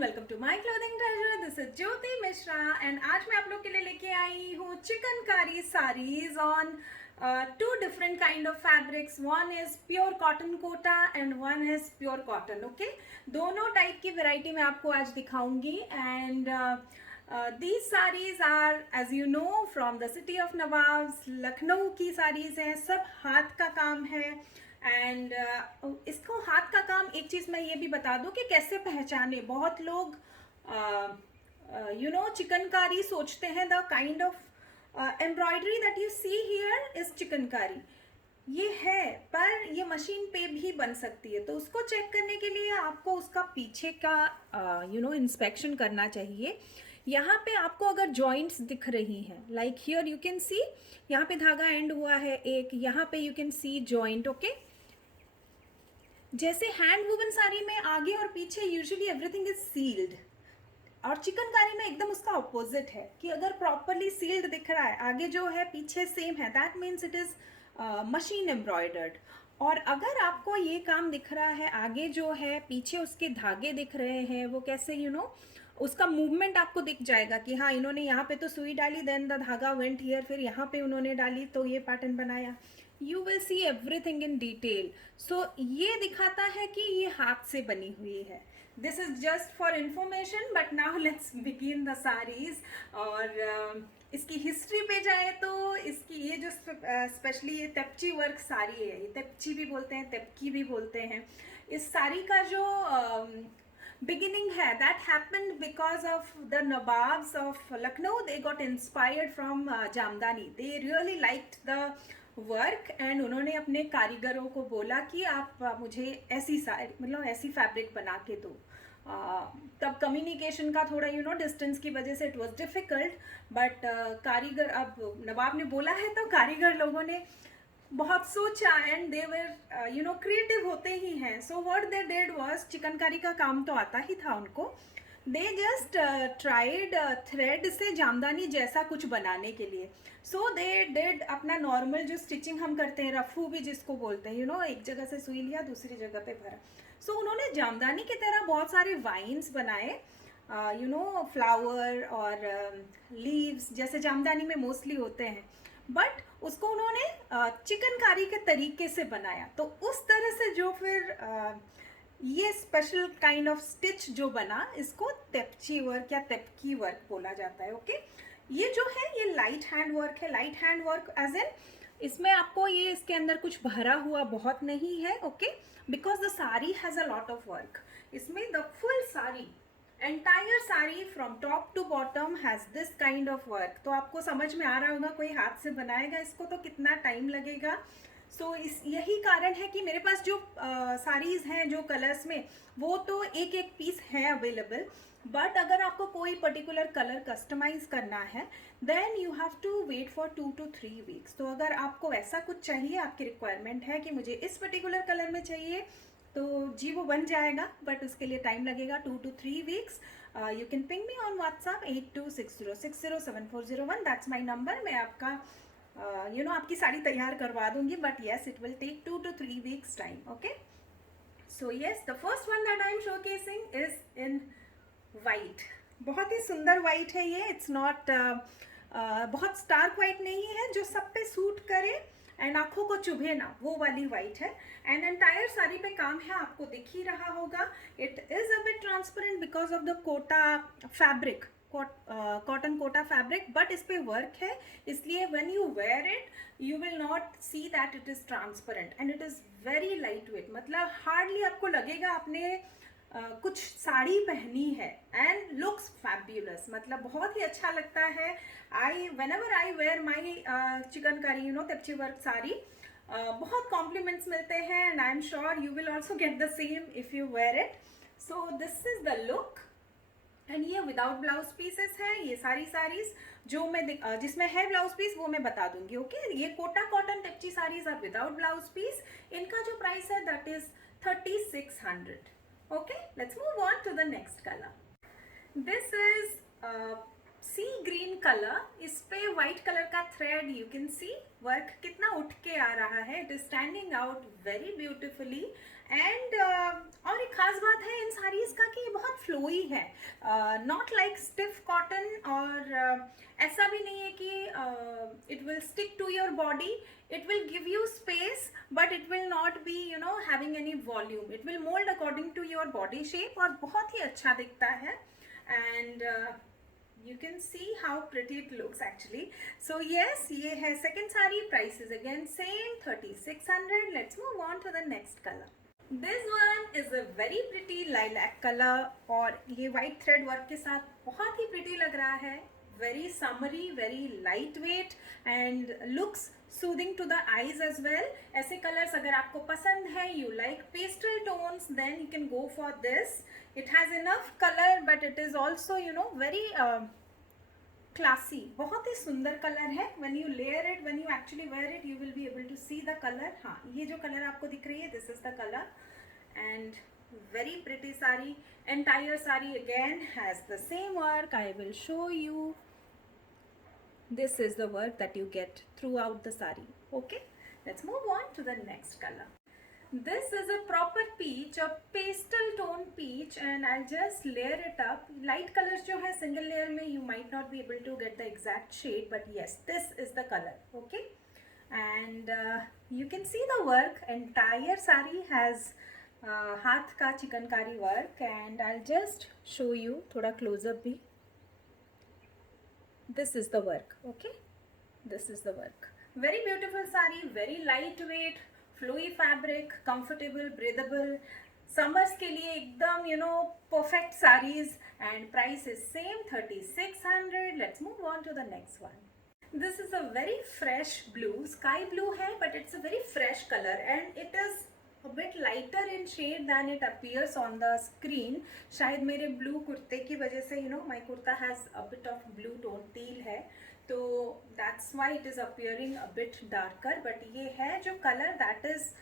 Welcome to my clothing treasure. This is Jyoti Mishra and आज मैं आप लोग के लिए लेके आई हूँ chikankari sarees on two different kind of fabrics. One is pure cotton Kota and one is pure cotton. Okay, दोनों टाइप की वैरायटी मैं आपको आज दिखाऊंगी and these sarees are, as you know, from the city of nawabs. Lucknow की साड़ीज हैं, सब हाथ का काम है एंड इसको हाथ का काम। एक चीज़ मैं ये भी बता दूं कि कैसे पहचाने। बहुत लोग चिकनकारी सोचते हैं। The kind of embroidery that you see here is chikankari, ये है, पर ये मशीन पे भी बन सकती है। तो उसको चेक करने के लिए आपको उसका पीछे का इंस्पेक्शन करना चाहिए। यहाँ पे आपको अगर जॉइंट्स दिख रही हैं, like here you can see, यहाँ पे धागा एंड हुआ है एक, यहाँ पे you can see joint. Okay, जैसे हैंड वुवन साड़ी में आगे और पीछे यूजुअली एवरीथिंग इज सील्ड, और चिकनकारी में एकदम उसका ऑपोजिट है कि अगर प्रॉपरली सील्ड दिख रहा है, आगे जो है पीछे सेम है, that means it is machine embroidered. और अगर आपको ये काम दिख रहा है, आगे जो है पीछे उसके धागे दिख रहे हैं, वो कैसे उसका मूवमेंट आपको दिख जाएगा कि हाँ, इन्होंने यहाँ पे तो सुई डाली, देन द धागा वेंट हियर, फिर यहाँ पे उन्होंने डाली तो ये पैटर्न बनाया। You will see everything in detail. So ये दिखाता है कि ये हाथ से बनी हुई है। This is just for information, but now let's begin the saris. और इसकी हिस्ट्री पे जाए तो इसकी ये जो स्पेशली ये तेपची वर्क साड़ी है, ये तेपची भी बोलते हैं, तेपकी भी बोलते हैं। इस साड़ी का जो beginning है, that happened because of the Nawabs of Lucknow. They got inspired from Jamdani. They really liked the work and उन्होंने अपने कारीगरों को बोला कि आप मुझे ऐसी साड़ी, मतलब ऐसी फैब्रिक बना के दो। तब कम्युनिकेशन का थोड़ा डिस्टेंस की वजह से इट वाज डिफ़िकल्ट, बट कारीगर, अब नवाब ने बोला है तो कारीगर लोगों ने बहुत सोचा एंड दे वर क्रिएटिव होते ही हैं। So what they did was, chikankari का काम तो आता ही था उनको, दे जस्ट ट्राइड थ्रेड से जामदानी जैसा कुछ बनाने के लिए। सो दे डिड अपना नॉर्मल जो स्टिचिंग हम करते हैं, रफू भी जिसको बोलते हैं, एक जगह से सुई लिया, दूसरी जगह पे भरा। सो उन्होंने जामदानी की तरह बहुत सारे वाइन्स बनाए, फ्लावर और लीव्स जैसे जामदानी में मोस्टली होते हैं, बट उसको उन्होंने चिकनकारी के तरीके से बनाया। तो उस तरह से जो फिर ये स्पेशल काइंड ऑफ स्टिच जो बना, इसको तेपची वर्क या तेपकी वर्क बोला जाता है। ओके, ये जो है ये लाइट हैंड वर्क है। Light hand work as an, इसमें आपको ये इसके अंदर कुछ भरा हुआ बहुत नहीं है। Okay, because the sari has a lot of work. इसमें the full sari, entire sari from top to bottom has this kind of work. तो आपको समझ में आ रहा होगा, कोई हाथ से बनाएगा इसको तो कितना टाइम लगेगा। सो यही कारण है कि मेरे पास जो साड़ीज़ हैं जो कलर्स में, वो तो एक एक पीस है अवेलेबल, बट अगर आपको कोई पर्टिकुलर कलर कस्टमाइज करना है, then you have to wait for 2 to 3 weeks। तो अगर आपको ऐसा कुछ चाहिए, आपकी रिक्वायरमेंट है कि मुझे इस पर्टिकुलर कलर में चाहिए, तो जी वो बन जाएगा, बट उसके लिए टाइम लगेगा 2 to 3 weeks। You can ping me on WhatsApp 8260607401, that's my number. मैं आपका आपकी साड़ी तैयार करवा दूंगी, but yes it will take 2 to 3 weeks time. Okay, so yes, the first one that I am showcasing is in white. बहुत ही सुंदर white है ये। इट्स नॉट बहुत स्टार्क वाइट नहीं है, जो सब पे सूट करे एंड आँखों को चुभे ना, वो वाली वाइट है। एंड एंटायर साड़ी पे काम है, आपको दिख ही रहा होगा। It is a bit transparent because of the Kota fabric, cotton Kota fabric, but इस पे वर्क है, इसलिए when you wear it you will not see that it is transparent and it is very light weight. मतलब hardly आपको लगेगा आपने कुछ साड़ी पहनी है एंड लुक्स फैब्यूलस, मतलब बहुत ही अच्छा लगता है। whenever I wear my chikankari tepchi work sari, बहुत कॉम्प्लीमेंट्स मिलते हैं and I am sure you will also get the same if you wear it. So this is the look and ये विदाउट ब्लाउज पीसेस है। ये सारी साड़ीज जो मैं जिसमें है ब्लाउज पीस वो मैं बता दूंगी। ओके, ये Kota cotton tepchi sarees are without blouse piece. इनका जो प्राइस है that is 3600। Okay, let's move on to the next color. This is sea green color. इस पे white color का thread you can see work कितना उठ के आ रहा है। It is standing out very beautifully and और एक खास बात है इन साड़ीज का कि ये बहुत फ्लोई है, नॉट लाइक स्टिफ कॉटन, और ऐसा भी नहीं है कि it will stick to your body. It will give you space, but it will not be, having any volume. It will mold according to your body shape और बहुत ही अच्छा दिखता है. And you can see how pretty it looks actually. So yes, ये है second sari. Price is again same 3600. Let's move on to the next color. This one is a very pretty lilac color और ये white thread work के साथ बहुत ही pretty लग रहा है. Very summery, very lightweight and looks soothing to the eyes as well. ऐसे colors अगर आपको पसंद है, you like pastel tones, then you can go for this. It has enough color but it is also very classy. बहुत ही सुंदर color है. When you layer it, when you actually wear it, you will be able to see the color. हाँ, ये जो color आपको दिख रही है, this is the color. And very pretty sari. Entire sari again has the same work. I will show you. This is the work that you get throughout the sari. Okay, let's move on to the next color. This is a proper peach, a pastel tone peach, and I'll just layer it up. Light colors जो है single layer में you might not be able to get the exact shade, but yes, this is the color. Okay, and you can see the work. Entire sari has हाथ का chikankari work, and I'll just show you थोड़ा close up भी. This is the work. Okay, this is the work. Very beautiful sari, very lightweight, flowy fabric, comfortable, breathable. Summers के लिए एकदम perfect sarees, and price is same 3600. Let's move on to the next one. This is a very fresh blue, sky blue है, but it's a very fresh color and it is a bit lighter in shade than it appears on the screen. शायद मेरे blue कुर्ते की वजह से my kurta has a bit of blue tone, teal है, तो that's why it is appearing a bit darker. But ये है जो color, that is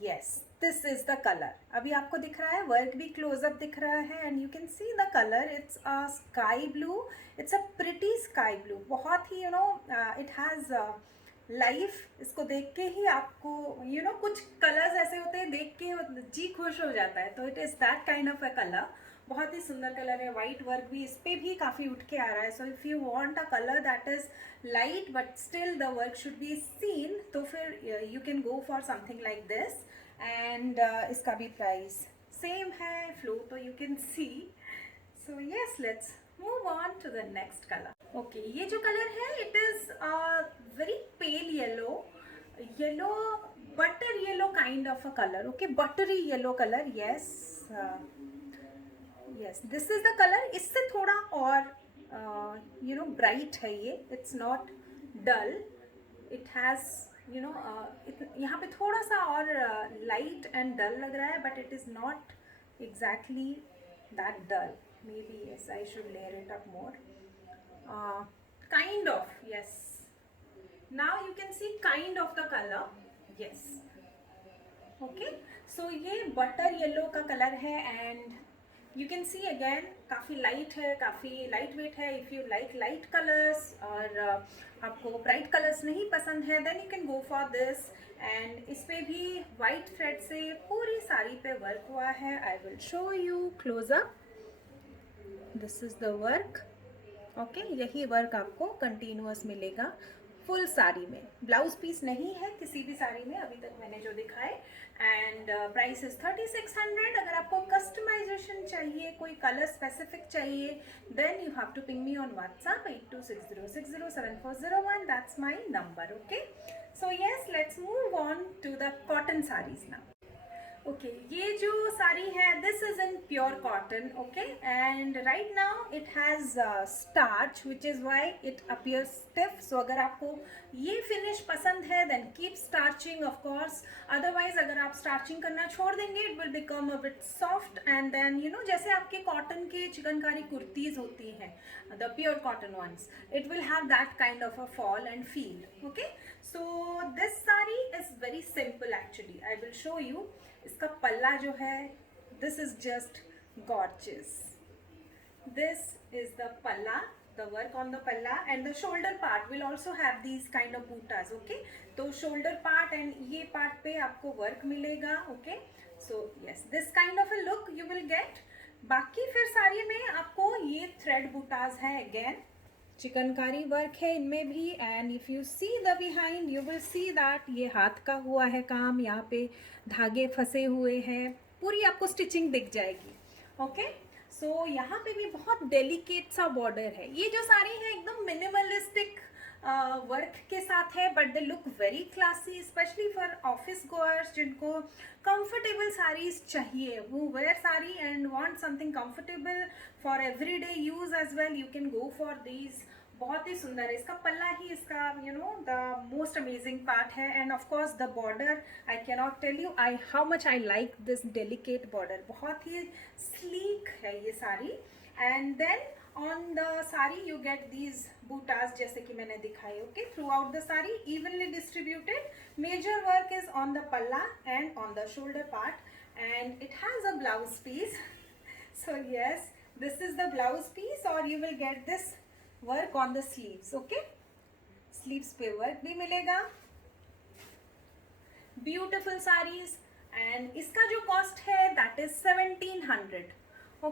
yes, this is the color. अभी आपको दिख रहा है, work भी close up दिख रहा है, and you can see the color. It's a sky blue. It's a pretty sky blue. बहुत ही it has लाइफ. इसको देख के ही आपको कुछ कलर्स ऐसे होते हैं, देख के जी खुश हो जाता है, तो it is that kind of a colour. बहुत ही सुंदर कलर है. वाइट वर्क भी इस पर भी काफ़ी उठ के आ रहा है. So if you want a colour that is light but still the work should be seen, तो फिर you can go for something like this. And इसका भी प्राइस सेम है. फ्लो तो you can see. So yes, let's move on to the next color. Okay, ये जो color है, it is very pale yellow, butter yellow kind of a color. Okay, buttery yellow color. Yes, yes, this is the color. इससे थोड़ा और bright है ये. It's not dull. It has यहाँ पे थोड़ा सा और light and dull लग रहा है, but it is not exactly that dull. Maybe yes, I should layer it up more. Kind of, yes. Now you can see kind of the color. Yes. Okay. So ये butter yellow का color है, and you can see again काफ़ी light है, काफ़ी lightweight है. If you like light colors और आपको bright colors नहीं पसंद है, then you can go for this. And इस पे भी white thread से पूरी साड़ी पे work हुआ है. I will show you close up. This is the work. Okay, यही वर्क आपको कंटिन्यूअस मिलेगा फुल साड़ी में. ब्लाउज पीस नहीं है किसी भी साड़ी में अभी तक मैंने जो दिखाए. And price is 3600. अगर आपको कस्टमाइजेशन चाहिए, कोई कलर स्पेसिफिक चाहिए, then you have to ping me on WhatsApp 8260607401. That's my number. Okay, so yes, let's move on to the cotton sarees now. Okay, ये जो साड़ी है, this is in pure cotton. Okay, and right now it has starch which is why it appear stiff. So अगर आपको ये finish पसंद है, then keep starching of course. Otherwise अगर आप स्टार्चिंग करना छोड़ देंगे, it will become a bit soft. And then जैसे आपके कॉटन के चिकनकारी कुर्तीज होती हैं, the pure cotton once, it will have that kind of a fall and feel. Okay, so this sari is very simple actually. I will show you. इसका पल्ला जो है, this is just gorgeous. This is the palla, the work on the palla, and the shoulder part will also have these kind of bootas. Okay, तो shoulder part and ये part पे आपको work मिलेगा. Okay, so yes, this kind of a look you will get. बाकी फिर साड़ी में आपको ये थ्रेड बूटाज है, अगेन चिकनकारी वर्क है इनमें भी। And if you see the behind you will see that ये हाथ का हुआ है काम, यहाँ पे धागे फंसे हुए हैं, पूरी आपको स्टिचिंग दिख जाएगी। ओके, सो यहाँ पे भी बहुत डेलिकेट सा बॉर्डर है। ये जो साड़ी है एकदम मिनिमलिस्टिक वर्क के साथ है, but they look very classy, specially for office goers जिनको कंफर्टेबल साड़ीज चाहिए, वो wear sari and want something comfortable for everyday use as well, you can go for these. बहुत ही सुंदर है, इसका पल्ला ही इसका you know the most amazing part है। And of course the border, I can not tell you I how much I like this delicate border, बहुत ही स्लीक है ये sari. And then on the sari you get these bootas जैसे कि मैंने दिखाई, okay, throughout the sari evenly distributed. Major work is on the palla and on the shoulder part, and it has a blouse piece. So yes, this is the blouse piece, or you will get this work on the sleeves. Okay, sleeves पे work भी मिलेगा। Beautiful sarees, and इसका जो cost है that is 1700.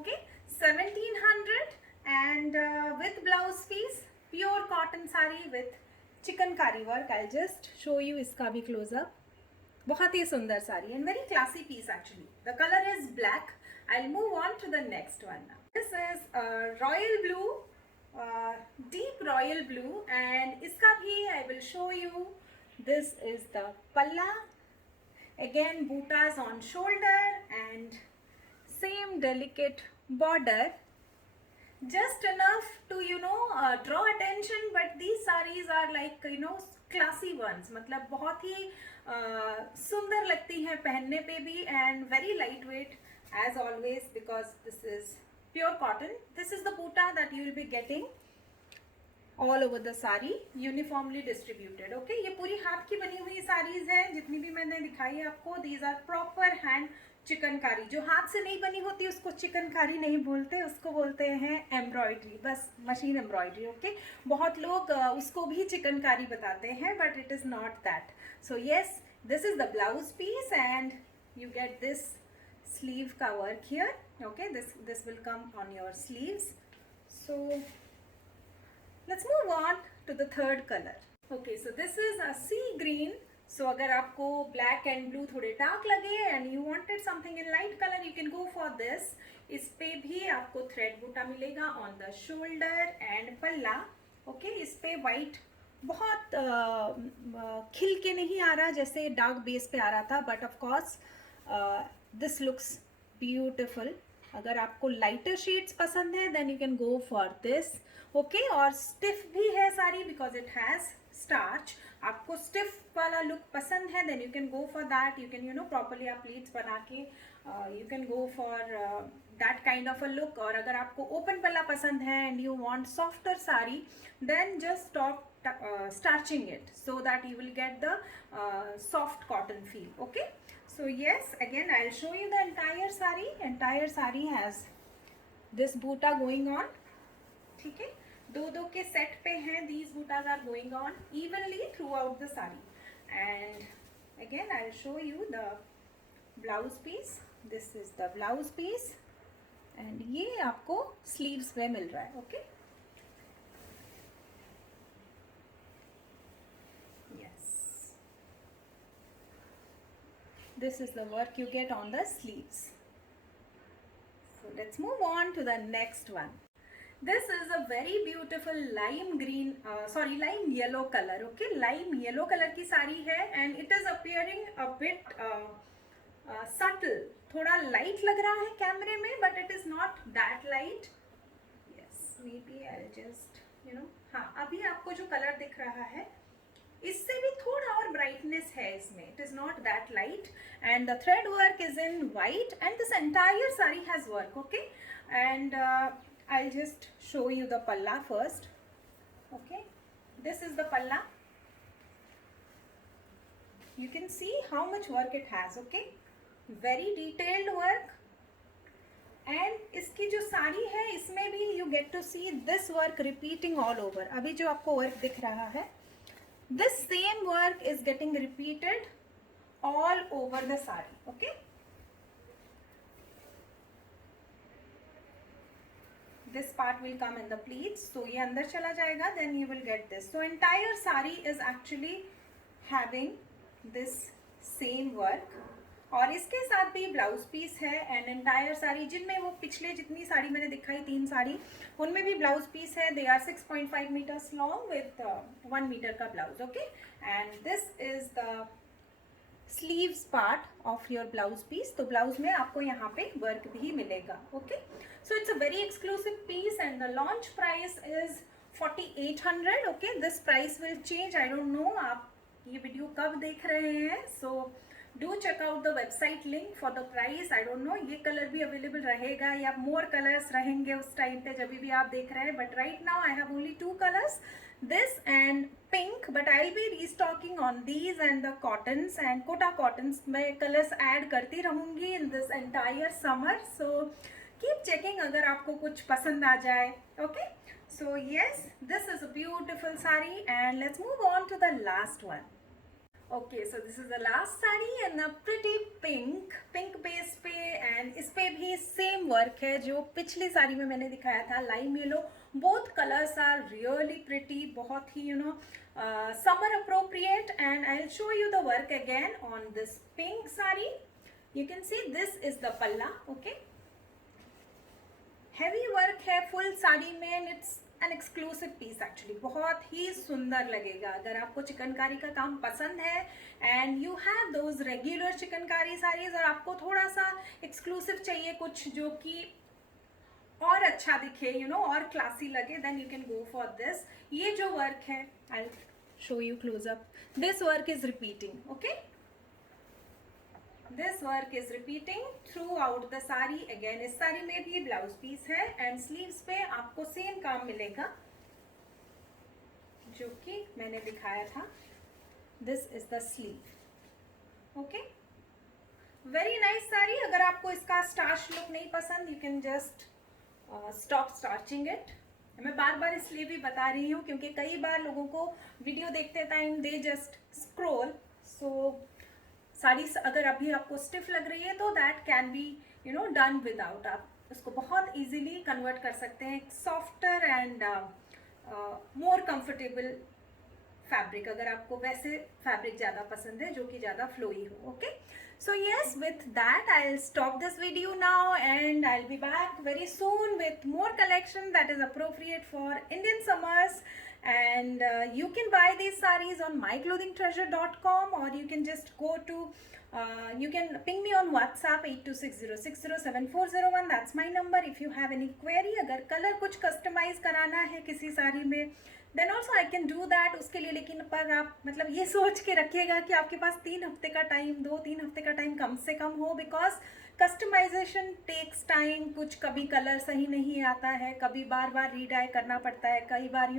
Okay, 1700 and with blouse piece, pure cotton saree with chikankari work. I'll just show you इसका भी close up। बहुत ही सुंदर sari and very classy piece actually. The color is black. I'll move on to the next one now. This is royal blue, deep royal blue, and इसका भी I will show you. This is the palla. Again bootas on shoulder and same delicate border. Just enough to draw attention, but these sarees are like classy ones, मतलब बहुत ही सुंदर लगती हैं पहनने पे भी, and very lightweight as always because this is pure cotton. This is the boota that you will be getting all over the saree, uniformly distributed. Okay, ये पूरी हाथ की बनी हुई साड़ीज हैं जितनी भी मैंने दिखाई है आपको। These are proper hand chikankari. जो हाथ से नहीं बनी होती उसको चिकनकारी नहीं बोलते, उसको बोलते हैं एम्ब्रॉयडरी, बस मशीन एम्ब्रॉयडरी। ओके, बहुत लोग उसको भी चिकनकारी बताते हैं, but it is not that. So yes, this is the blouse piece and you get this sleeve का work here. Okay, this will come on your sleeves. So let's move on to the third colour. Okay, so this is a sea green. So अगर आपको black and blue थोड़े dark लगे and you wanted something in light colour, you can go for this. इस पे भी आपको thread बूटा मिलेगा on the shoulder and पल्ला। ओके, इस पे वाइट बहुत खिल के नहीं आ रहा जैसे डार्क बेस पे आ रहा था, but of course this looks beautiful. अगर आपको लाइटर शेड्स पसंद है then you can go for this. Okay, और स्टिफ भी है sari because it has starch. आपको स्टिफ वाला लुक पसंद है then you can go for that. You can properly आप प्लीट्स बना के you can go for that kind of a look. और अगर आपको ओपन पल्ला पसंद है and you want softer sari then just stop starching it so that you will get the soft cotton feel. Okay, so yes, again I'll show you the entire saree. Entire saree has this boota going on. ठीक है, दो के set पे हैं, these bootas are going on evenly throughout the saree. And again I'll show you the blouse piece. This is the blouse piece and ये आपको sleeves पे मिल रहा है। Okay, this is the work you get on the sleeves. So let's move on to the next one. This is a very beautiful lime green, lime yellow color. Okay, lime yellow color की साड़ी है and it is appearing a bit subtle. थोड़ा light लग रहा है कैमरे में, but it is not that light. Yes, maybe I'll just हाँ, अभी आपको जो कलर दिख रहा है इससे भी थोड़ा और ब्राइटनेस है इसमें. It is not that light and the thread work is in white and this entire sari has work. Okay, and I'll just show you the palla first. Okay, this is the palla. You can see how much work it has. Okay, very detailed work. And इसकी जो साड़ी है इसमें भी you get to see this work repeating all over. अभी जो आपको work दिख रहा है, this same work is getting repeated all over the saree. Okay, this part will come in the pleats, so ये अंदर चला जाएगा, then you will get this. So entire sari is actually having this same work, और इसके साथ भी blouse piece है and entire sari, जिनमें वो पिछले जितनी साड़ी मैंने दिखाई 3 साड़ी, उनमें भी ब्लाउज पीस है. They are 6.5 metres long with 1 metre का blouse. Okay, and this is the sleeves part of your blouse piece. तो ब्लाउज में आपको यहाँ पे वर्क भी मिलेगा. Okay, so it's a very exclusive piece and the launch price is 4800. Okay, this price will change, I don't know आप ये video कब देख रहे हैं. So do check out the website link for the price. I don't no ये colour भी available रहेगा या मोर कलर्स रहेंगे उस टाइम पे जब भी आप देख रहे हैं, but right now I have only 2 colours, this and pink, but I'll be restocking on these and the cottons and kota cottons. मैं colors add करती रहूँगी in this entire summer, so keep checking अगर आपको कुछ पसंद आ जाए. Okay, so yes, this is a beautiful saree and let's move on to the last one. Okay, so this is the last saree and a pretty pink base पे, and इस पे भी same work है जो पिछली साड़ी में मैंने दिखाया था, lime yellow. Both colors are really pretty, बहुत ही summer appropriate, and I'll show you the work again on this pink saree. You can see this is the palla. Okay, heavy work है full sari में, and it's an exclusive piece actually. बहुत ही सुंदर लगेगा अगर आपको चिकनकारी का काम पसंद है and you have those regular chikankari saris और आपको थोड़ा सा exclusive चाहिए, कुछ जो कि और अच्छा दिखे, और क्लासी लगे, then you can go for this. ये जो वर्क है, I'll show you close up. This work is repeating. Okay, this work is repeating throughout the saree. Again, इस साड़ी में भी ब्लाउज पीस है एंड स्लीव्स पे आपको सेम काम मिलेगा जो कि मैंने दिखाया था. This is the sleeve. Okay, very nice sari. अगर आपको इसका स्टार्च लुक नहीं पसंद, you can just stop starching it. मैं बार बार इसलिए भी बता रही हूँ क्योंकि कई बार लोगों को वीडियो देखते टाइम दे जस्ट स्क्रोल. सो साड़ी अगर अभी आपको स्टिफ लग रही है तो that can be done without. आप उसको बहुत इजीली कन्वर्ट कर सकते हैं softer and more comfortable fabric, अगर आपको वैसे फैब्रिक ज़्यादा पसंद है जो कि ज़्यादा फ्लोई हो. Okay, so yes, with that I'll stop this video now and I'll be back very soon with more collection that is appropriate for Indian summers. And you can buy these sarees on myclothingtreasure.com, or you can just go to you can ping me on WhatsApp 8260607401. that's my number if you have any query. अगर colour कुछ customise कराना है किसी साड़ी में, then also I can do that उसके लिए. लेकिन पर आप मतलब ये सोच के रखिएगा कि आपके पास 3 हफ्ते का टाइम, 2-3 हफ्ते का टाइम कम से कम हो, बिकॉज कस्टमाइजेशन टेक्स टाइम. कुछ कभी कलर सही नहीं आता है, कभी बार बार रीडाई करना पड़ता है, कई बार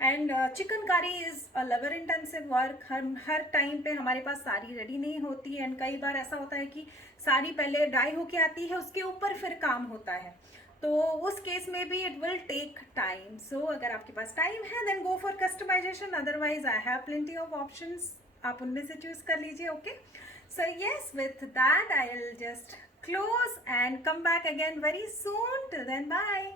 and chikankari is a labour intensive work. हर टाइम पे हमारे पास साड़ी रेडी नहीं होती है, एंड कई बार ऐसा होता है कि साड़ी पहले डाई होके आती है, उसके ऊपर फिर काम होता है, तो उस केस में भी it will take time. So अगर आपके पास टाइम है then go for customisation, otherwise I have plenty of options, आप उनमें से चूज कर लीजिए. Okay, so yes, with that I will just close and come back again very soon. Till then, bye.